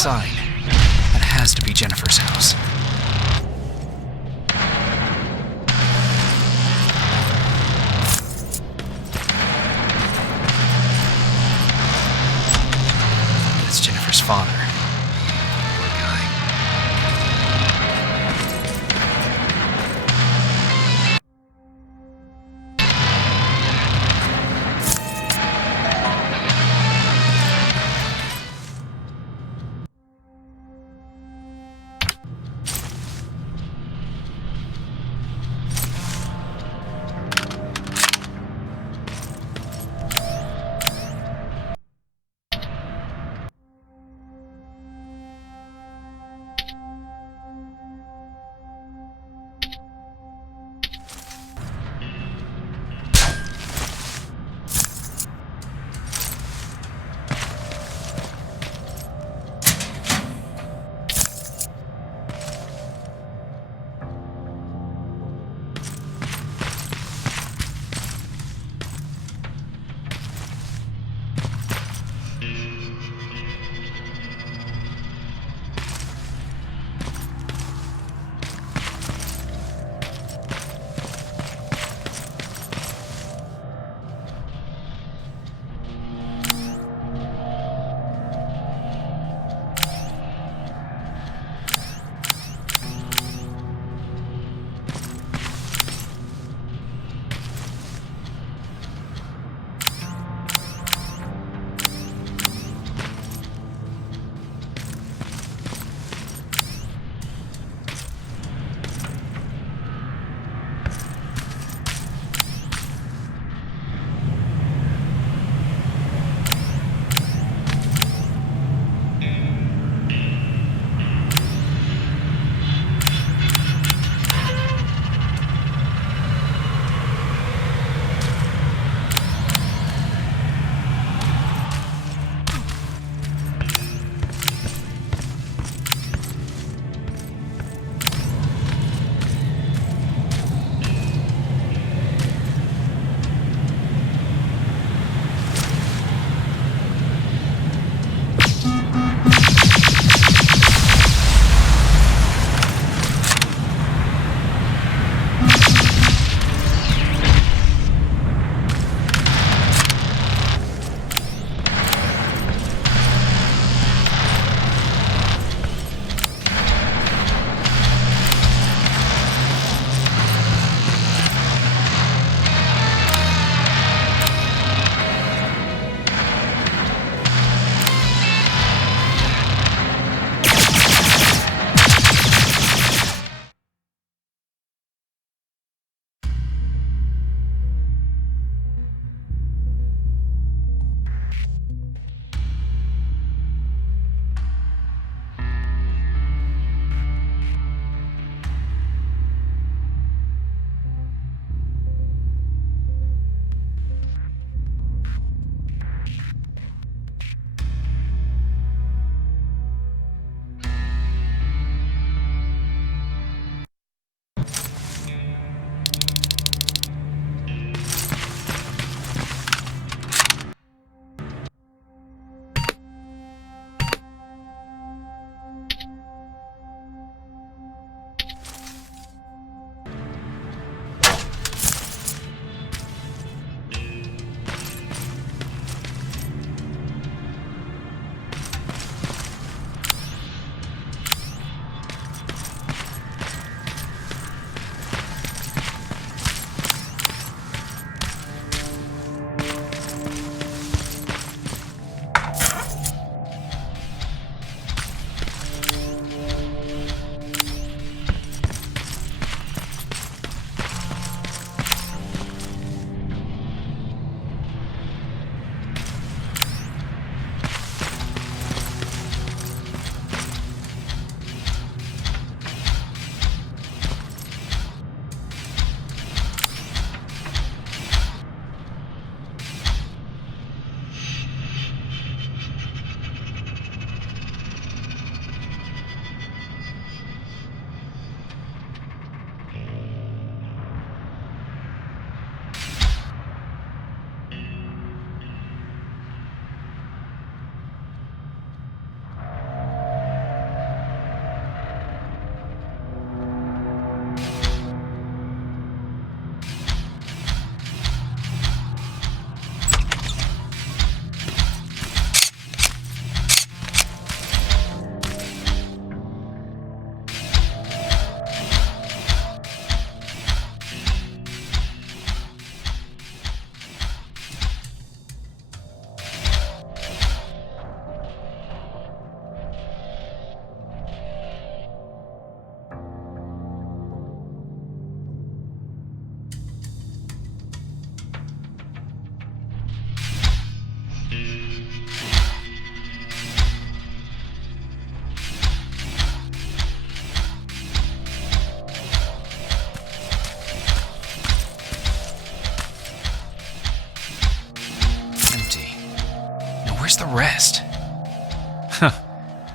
sign. That has to be Jennifer's house. That's Jennifer's father. Poor guy.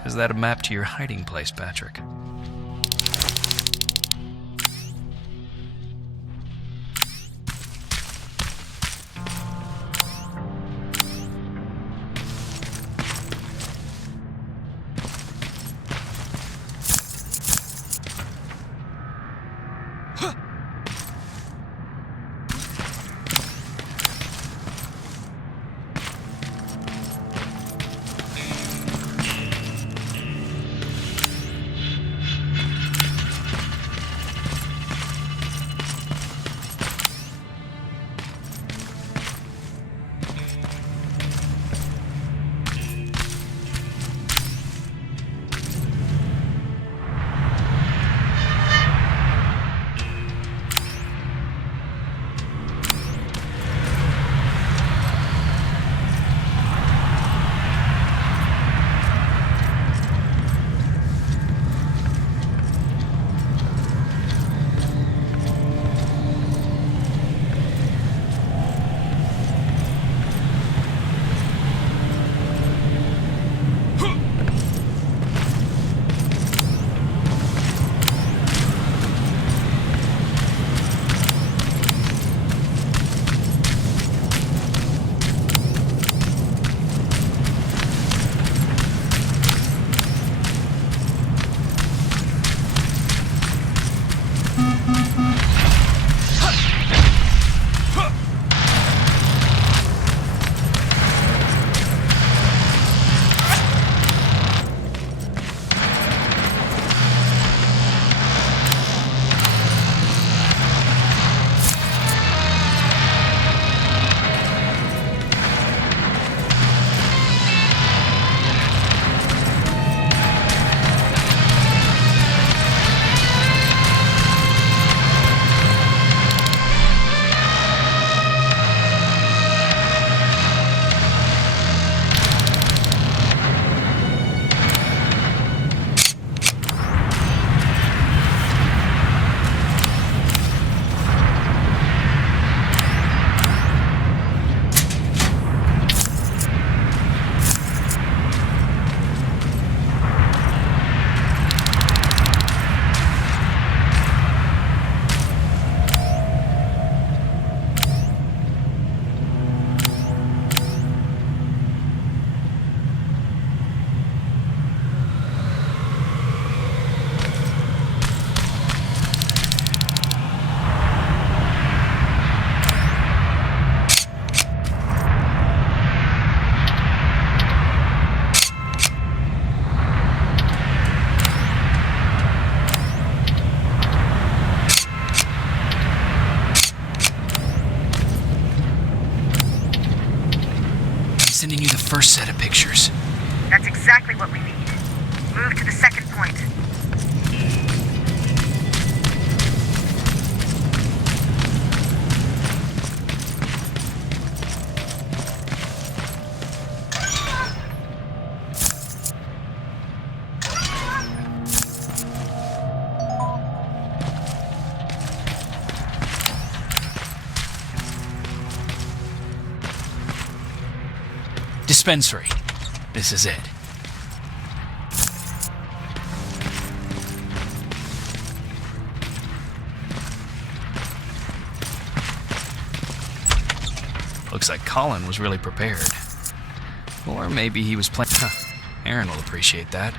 Is that a map to your hiding place, Patrick? Sending you the first set of pictures. That's exactly what we need. Move to the second point. Dispensary. This is it. Looks like Colin was really prepared. Or maybe he was playing... Aaron will appreciate that.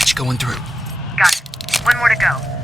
hatch going through. Got it. One more to go.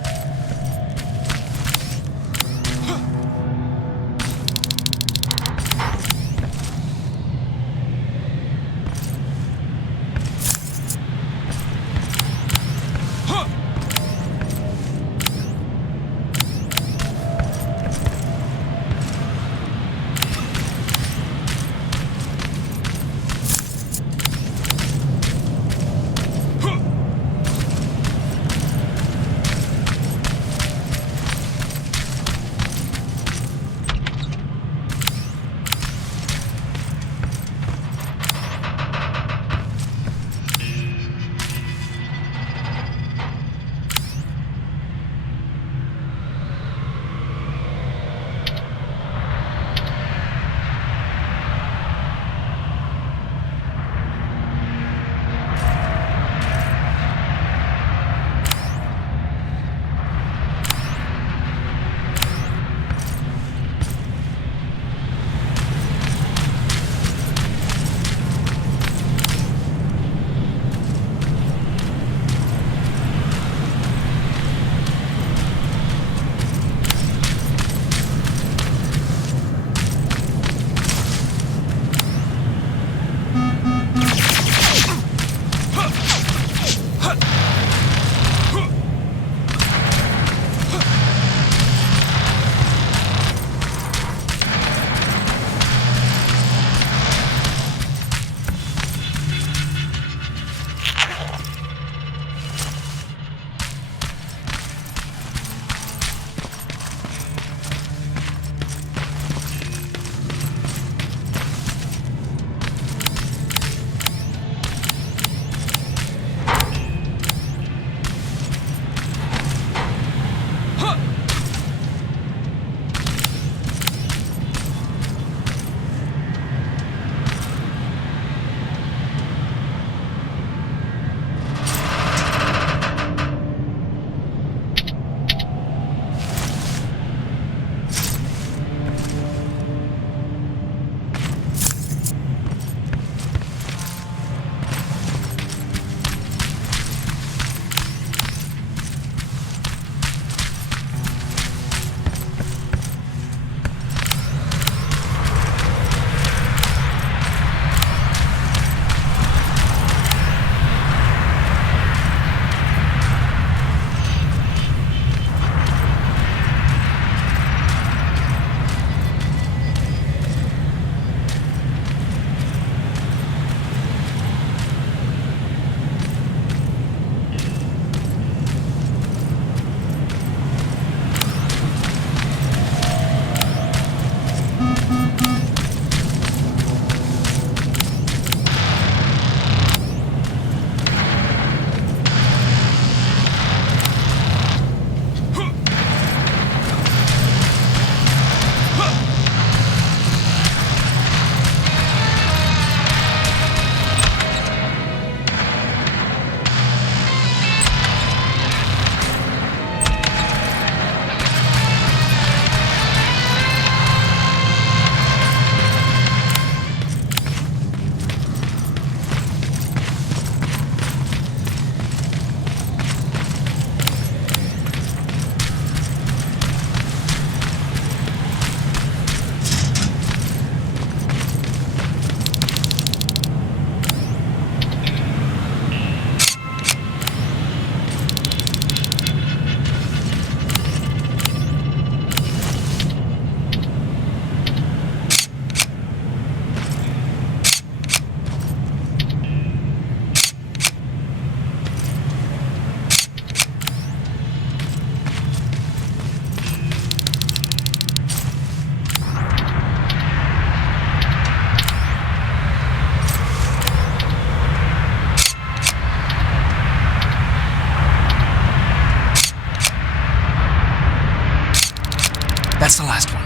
That's the last one.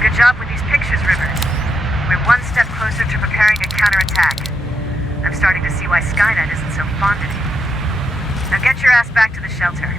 Good job with these pictures, River. We're one step closer to preparing a counterattack. I'm starting to see why Skynet isn't so fond of you. Now get your ass back to the shelter.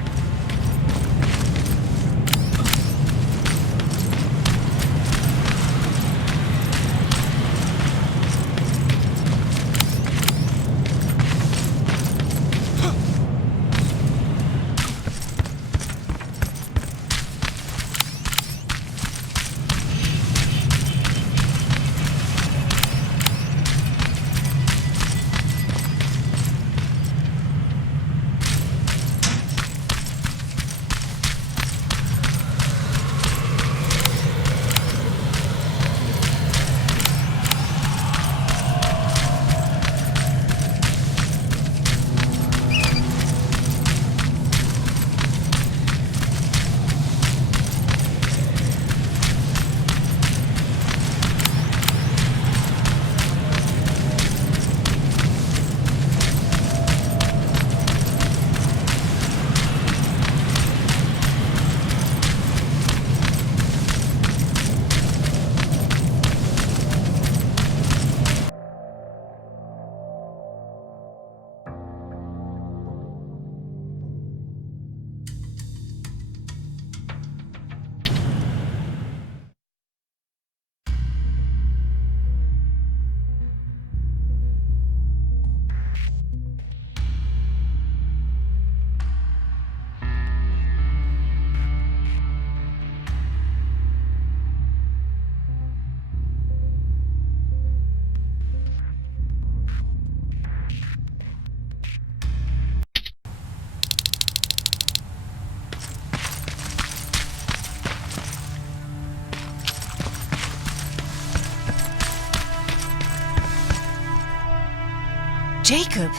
Jacob,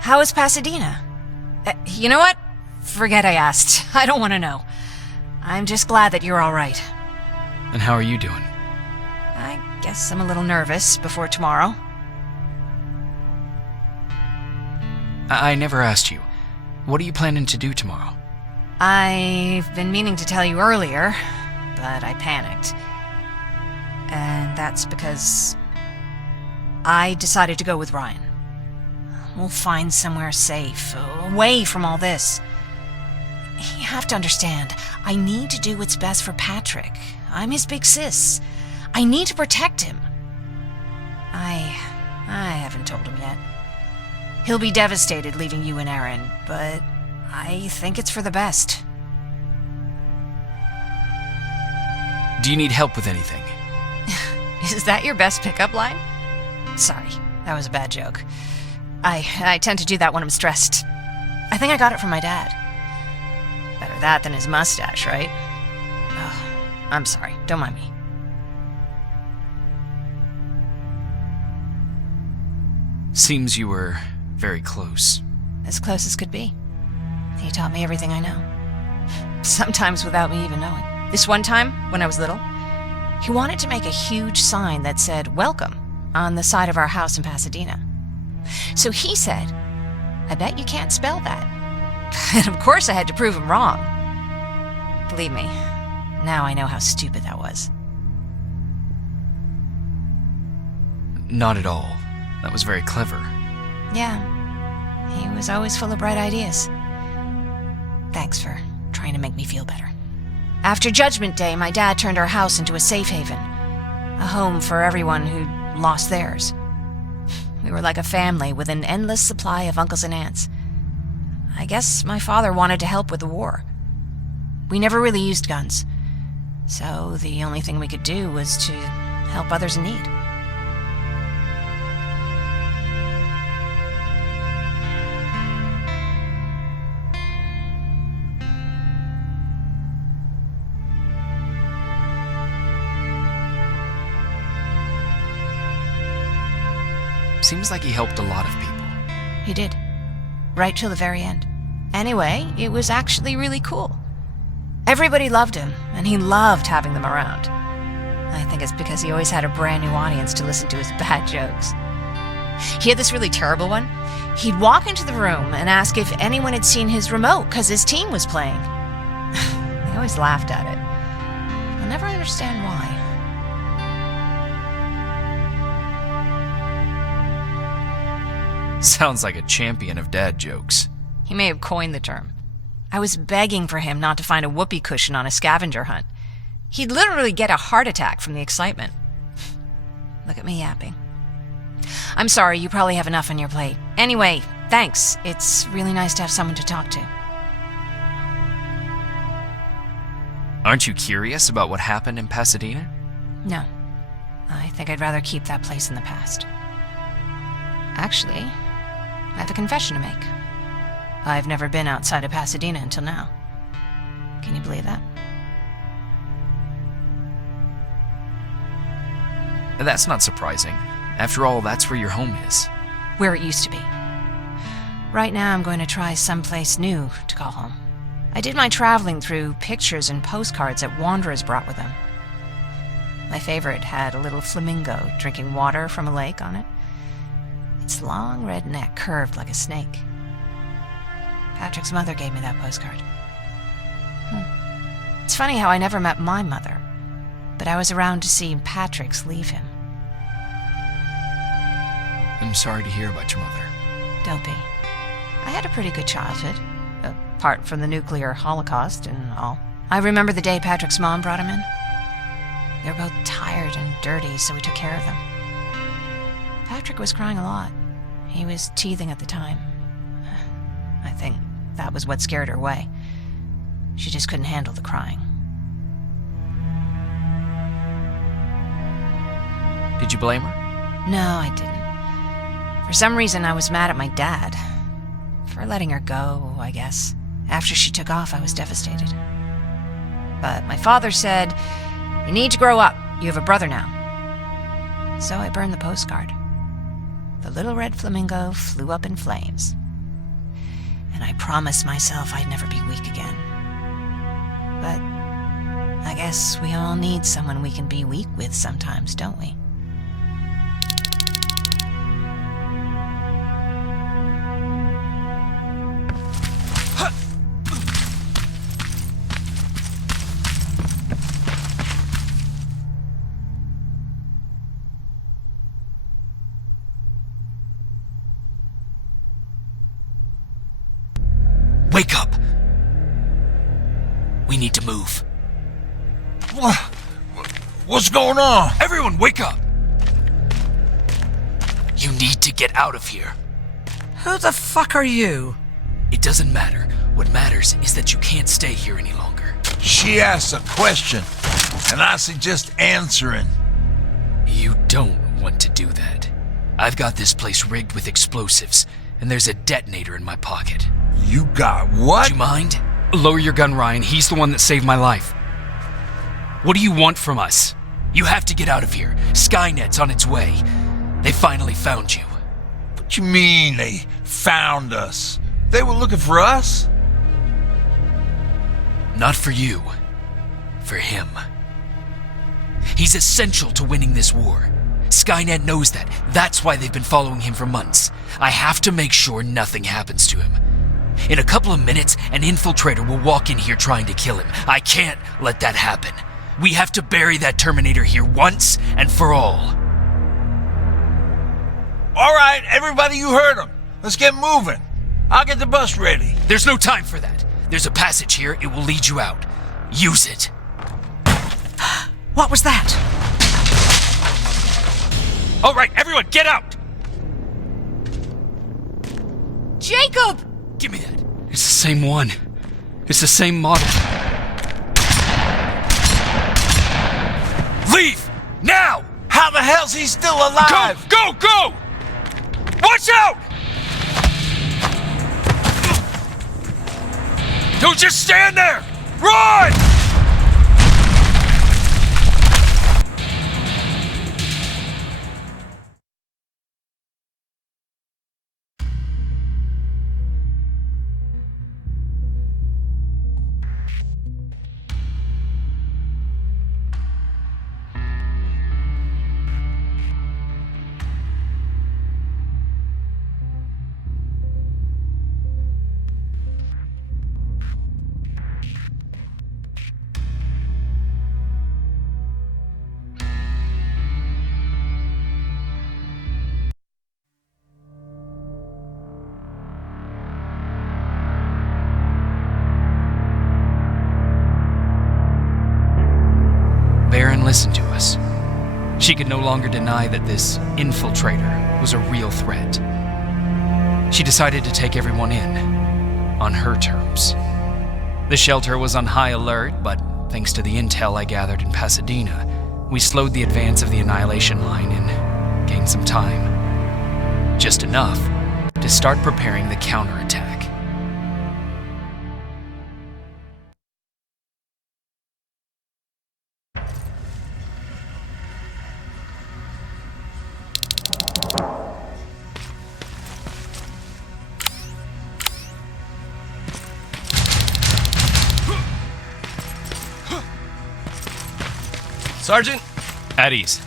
how is Pasadena? You know what? Forget I asked. I don't want to know. I'm just glad that you're all right. And how are you doing? I guess I'm a little nervous before tomorrow. I never asked you. What are you planning to do tomorrow? I've been meaning to tell you earlier, but I panicked. And that's because I decided to go with Ryan. We'll find somewhere safe, away from all this. You have to understand, I need to do what's best for Patrick. I'm his big sis. I need to protect him. I haven't told him yet. He'll be devastated leaving you and Aaron, but I think it's for the best. Do you need help with anything? Is that your best pickup line? Sorry, that was a bad joke. I tend to do that when I'm stressed. I think I got it from my dad. Better that than his mustache, right? Oh, I'm sorry, don't mind me. Seems you were very close. As close as could be. He taught me everything I know. Sometimes without me even knowing. This one time, when I was little, he wanted to make a huge sign that said, "Welcome," on the side of our house in Pasadena. So he said, "I bet you can't spell that." And of course I had to prove him wrong. Believe me, now I know how stupid that was. Not at all. That was very clever. Yeah, he was always full of bright ideas. Thanks for trying to make me feel better. After Judgment Day, my dad turned our house into a safe haven. A home for everyone who'd lost theirs. We were like a family with an endless supply of uncles and aunts. I guess my father wanted to help with the war. We never really used guns, so the only thing we could do was to help others in need. Seems like he helped a lot of people. He did. Right till the very end. Anyway, it was actually really cool. Everybody loved him, and he loved having them around. I think it's because he always had a brand new audience to listen to his bad jokes. He had this really terrible one. He'd walk into the room and ask if anyone had seen his remote because his team was playing. They always laughed at it. I'll never understand why. Sounds like a champion of dad jokes. He may have coined the term. I was begging for him not to find a whoopee cushion on a scavenger hunt. He'd literally get a heart attack from the excitement. Look at me yapping. I'm sorry, you probably have enough on your plate. Anyway, thanks. It's really nice to have someone to talk to. Aren't you curious about what happened in Pasadena? No. I think I'd rather keep that place in the past. Actually, I have a confession to make. I've never been outside of Pasadena until now. Can you believe that? That's not surprising. After all, that's where your home is. Where it used to be. Right now, I'm going to try someplace new to call home. I did my traveling through pictures and postcards that wanderers brought with them. My favorite had a little flamingo drinking water from a lake on it. Its long red neck curved like a snake. Patrick's mother gave me that postcard. It's funny how I never met my mother, but I was around to see Patrick's leave him. I'm sorry to hear about your mother. Don't be. I had a pretty good childhood, apart from the nuclear holocaust and all. I remember the day Patrick's mom brought him in. They were both tired and dirty, so we took care of them. Patrick was crying a lot. He was teething at the time. I think that was what scared her away. She just couldn't handle the crying. Did you blame her? No, I didn't. For some reason, I was mad at my dad. For letting her go, I guess. After she took off, I was devastated. But my father said, "You need to grow up. You have a brother now." So I burned the postcard. the little red flamingo flew up in flames. And I promised myself I'd never be weak again. But I guess we all need someone we can be weak with sometimes, don't we? Wake up! We need to move. What's going on? Everyone, wake up! You need to get out of here. Who the fuck are you? It doesn't matter. What matters is that you can't stay here any longer. She asked a question, and I suggest answering. You don't want to do that. I've got this place rigged with explosives, and there's a detonator in my pocket. You got what? Do you mind? Lower your gun, Ryan. He's the one that saved my life. What do you want from us? You have to get out of here. Skynet's on its way. They finally found you. What you mean they found us? They were looking for us? Not for you. For him. He's essential to winning this war. Skynet knows that. That's why they've been following him for months. I have to make sure nothing happens to him. In a couple of minutes, an infiltrator will walk in here trying to kill him. I can't let that happen. We have to bury that Terminator here once and for all. All right, everybody, you heard him. Let's get moving. I'll get the bus ready. There's no time for that. There's a passage here. It will lead you out. Use it. What was that? All right, everyone, get out! Jacob! Give me that. It's the same one. It's the same model. Leave! Now! How the hell's he still alive? Go! Watch out! Don't just stand there! Run! Baron listened to us. She could no longer deny that this infiltrator was a real threat. She decided to take everyone in, on her terms. The shelter was on high alert, but thanks to the intel I gathered in Pasadena, we slowed the advance of the Annihilation Line and gained some time. Just enough to start preparing the counterattack. Sergeant? At ease.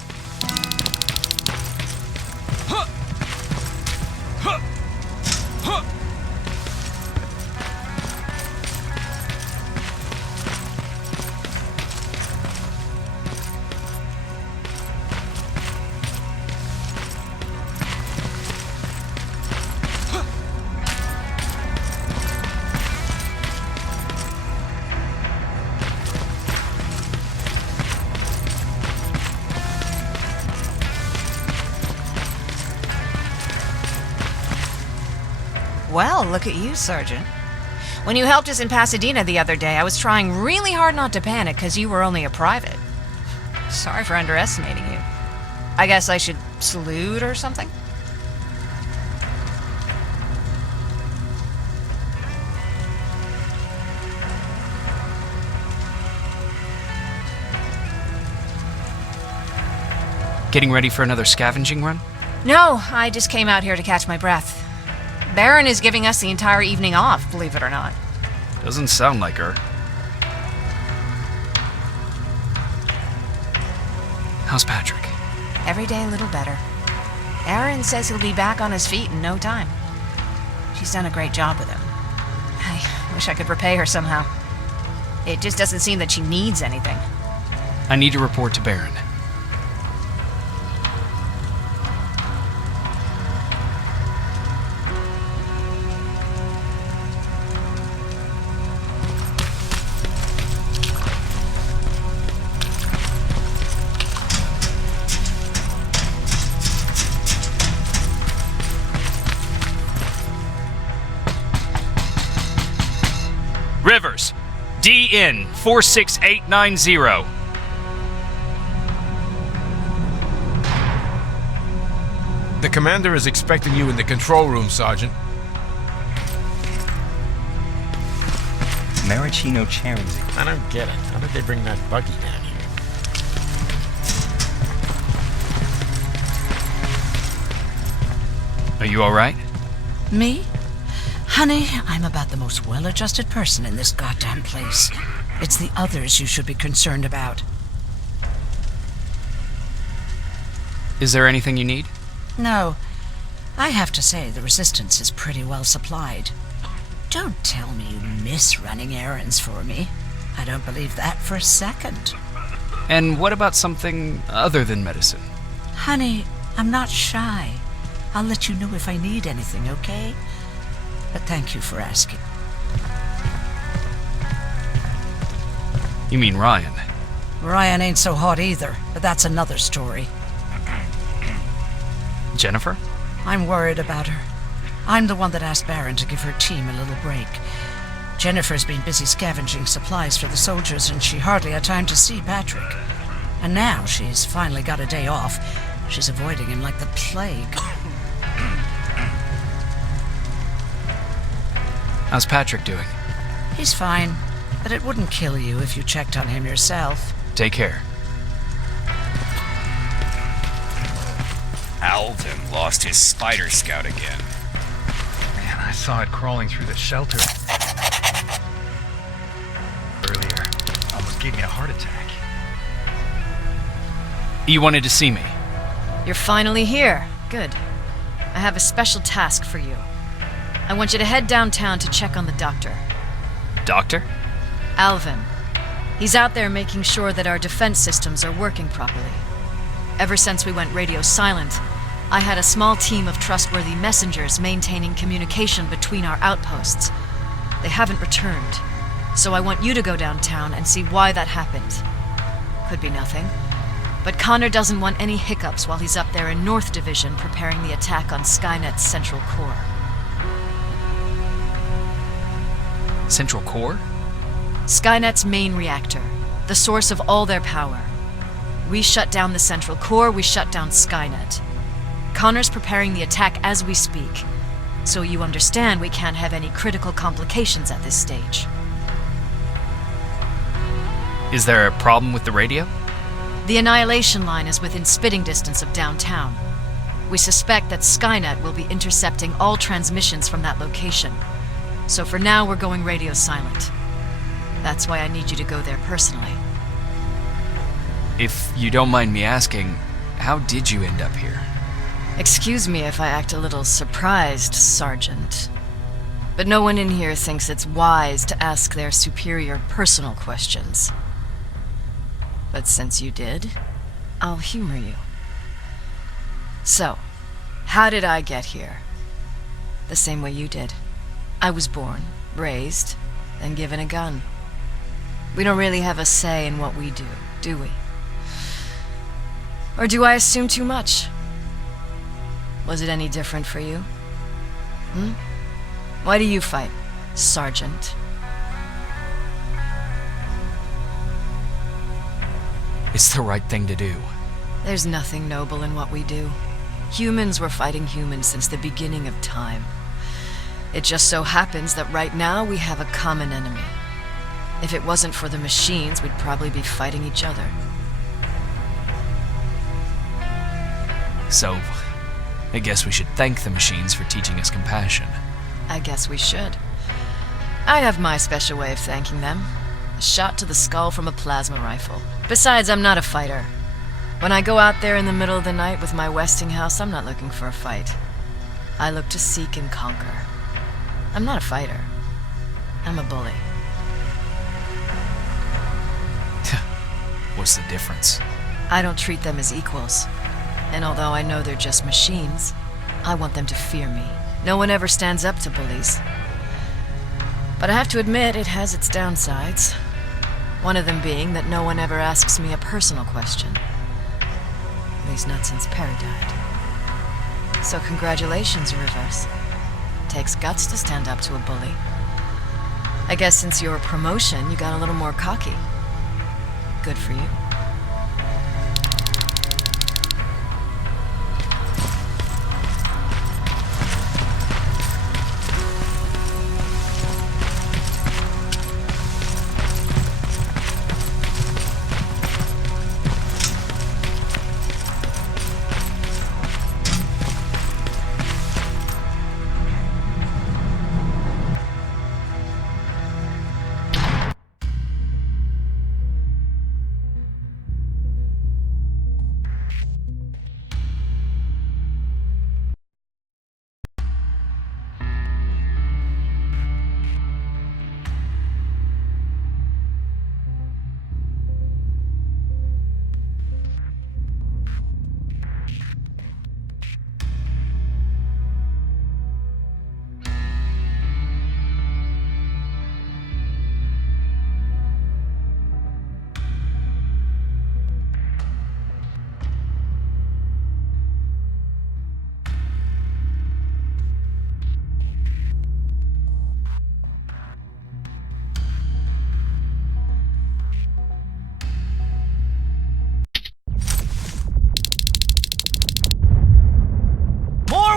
Well, look at you, Sergeant. When you helped us in Pasadena the other day, I was trying really hard not to panic because you were only a private. Sorry for underestimating you. I guess I should salute or something? Getting ready for another scavenging run? No, I just came out here to catch my breath. Baron is giving us the entire evening off, believe it or not. Doesn't sound like her. How's Patrick? Every day a little better. Aaron says he'll be back on his feet in no time. She's done a great job with him. I wish I could repay her somehow. It just doesn't seem that she needs anything. I need to report to Baron. Rivers, DN 46890. The commander is expecting you in the control room, Sergeant. Maraschino cherries. I don't get it. How did they bring that buggy down here? Are you alright? Me? Honey, I'm about the most well-adjusted person in this goddamn place. It's the others you should be concerned about. Is there anything you need? No. I have to say the Resistance is pretty well supplied. Don't tell me you miss running errands for me. I don't believe that for a second. And what about something other than medicine? Honey, I'm not shy. I'll let you know if I need anything, okay? But thank you for asking. You mean Ryan? Ryan ain't so hot either, but that's another story. Jennifer? I'm worried about her. I'm the one that asked Baron to give her team a little break. Jennifer's been busy scavenging supplies for the soldiers, and she hardly had time to see Patrick. And now she's finally got a day off. She's avoiding him like the plague. How's Patrick doing? He's fine, but it wouldn't kill you if you checked on him yourself. Take care. Alvin lost his spider scout again. Man, I saw it crawling through the shelter earlier. Almost gave me a heart attack. You wanted to see me? You're finally here. Good. I have a special task for you. I want you to head downtown to check on the doctor. Doctor? Alvin. He's out there making sure that our defense systems are working properly. Ever since we went radio silent, I had a small team of trustworthy messengers maintaining communication between our outposts. They haven't returned, so I want you to go downtown and see why that happened. Could be nothing, but Connor doesn't want any hiccups while he's up there in North Division preparing the attack on Skynet's Central Core. Central Core? Skynet's main reactor, the source of all their power. We shut down the Central Core, we shut down Skynet. Connor's preparing the attack as we speak, so you understand we can't have any critical complications at this stage. Is there a problem with the radio? The Annihilation Line is within spitting distance of downtown. We suspect that Skynet will be intercepting all transmissions from that location. So for now, we're going radio silent. That's why I need you to go there personally. If you don't mind me asking, how did you end up here? Excuse me if I act a little surprised, Sergeant. But no one in here thinks it's wise to ask their superior personal questions. But since you did, I'll humor you. So, how did I get here? The same way you did. I was born, raised, and given a gun. We don't really have a say in what we do we? Or do I assume too much? Was it any different for you? Why do you fight, Sergeant? It's the right thing to do. There's nothing noble in what we do. Humans were fighting humans since the beginning of time. It just so happens that right now we have a common enemy. If it wasn't for the machines, we'd probably be fighting each other. So, I guess we should thank the machines for teaching us compassion. I guess we should. I have my special way of thanking them. A shot to the skull from a plasma rifle. Besides, I'm not a fighter. When I go out there in the middle of the night with my Westinghouse, I'm not looking for a fight. I look to seek and conquer. I'm not a fighter. I'm a bully. What's the difference? I don't treat them as equals. And although I know they're just machines, I want them to fear me. No one ever stands up to bullies. But I have to admit, it has its downsides. One of them being that no one ever asks me a personal question. At least not since Perry died. So congratulations, Reverse. Takes guts to stand up to a bully. I guess since your promotion, you got a little more cocky. Good for you.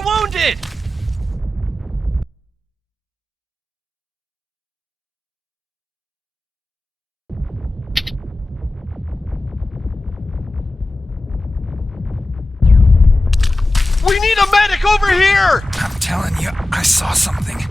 Wounded! We need a medic over here! I'm telling you, I saw something.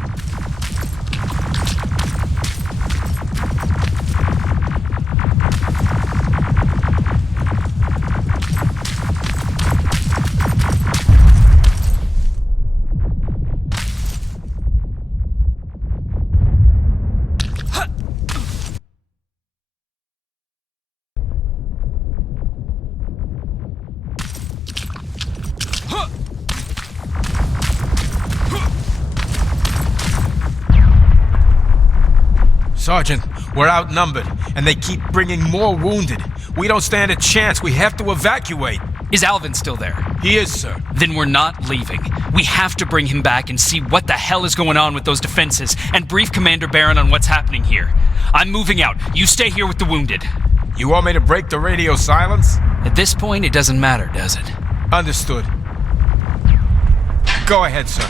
Sergeant, we're outnumbered, and they keep bringing more wounded. We don't stand a chance. We have to evacuate. Is Alvin still there? He is, sir. Then we're not leaving. We have to bring him back and see what the hell is going on with those defenses and brief Commander Barron on what's happening here. I'm moving out. You stay here with the wounded. You want me to break the radio silence? At this point, it doesn't matter, does it? Understood. Go ahead, sir.